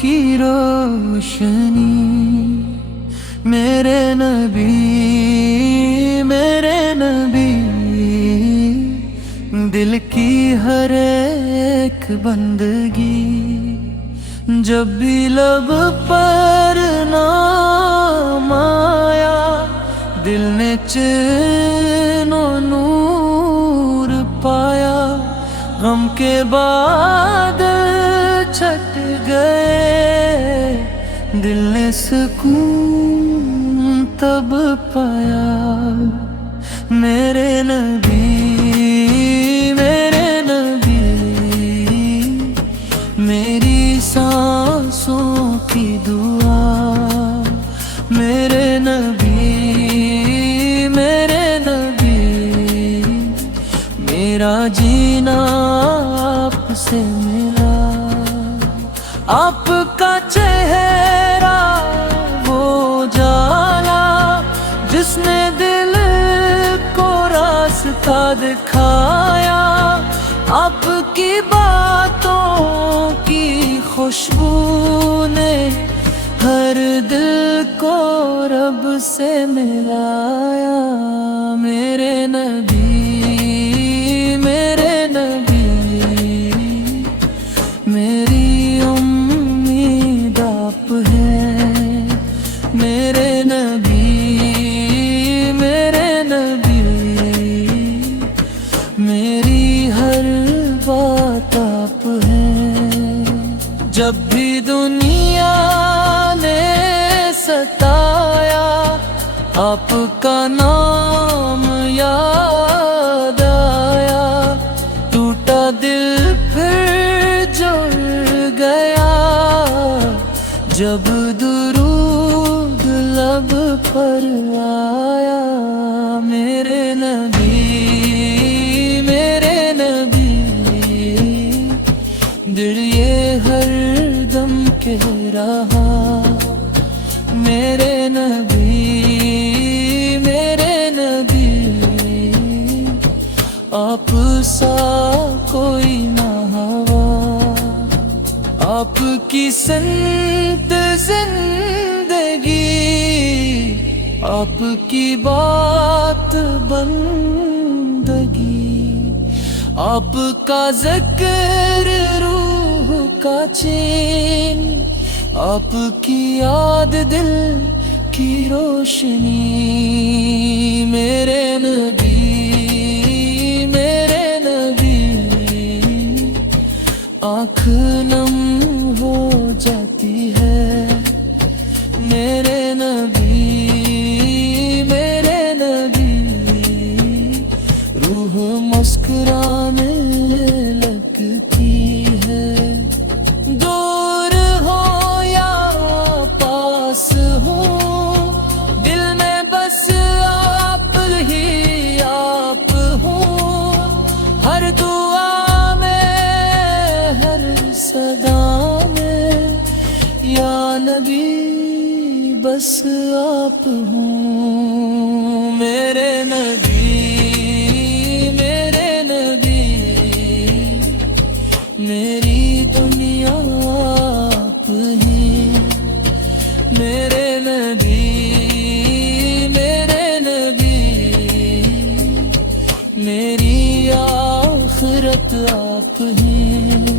کی روشنی، میرے نبی دل کی ہر ایک بندگی، جب بھی لب پر نام آیا دل نے چین و نور پایا، غم کے بادل چھٹ گئے دل نے سکون تب پایا۔ میرے نبی میری سانسوں کی دعا، میرے نبی میرا جینا آپ سے ملا، آپ کا چہرہ وہ جالا جس نے دل کو راستہ دکھایا، آپ کی باتوں کی خوشبو نے ہر دل کو رب سے ملایا۔ میرے نبی میری امید آپ ہیں، میرے نبی میری ہر بات آپ ہیں۔ جب بھی دنیا نے ستایا آپ کا نام یاد آیا، ٹوٹا دل پھر جڑ گیا جب درود لب پر آیا۔ میرے نبی دل یہ ہر دم کہہ رہا، میرے نبی آپ سا کوئی نہ ہوا، آپ کی سنت زندگی، آپ کی بات بندگی، آپ کا ذکر روح کا چین، آپ کی یاد دل کی روشنی۔ میرے نبی آنکھ نم ہو جاتی ہے، میرے نبی روح مسکرانے لگتی ہے، دور ہو یا پاس ہو دل میں بس آپ ہی آپ ہو، ہر دعا صدا میں یا نبی بس آپ ہوں۔ میرے نبی میری دنیا آپ ہیں، میرے نبی میری آخرت آپ ہیں۔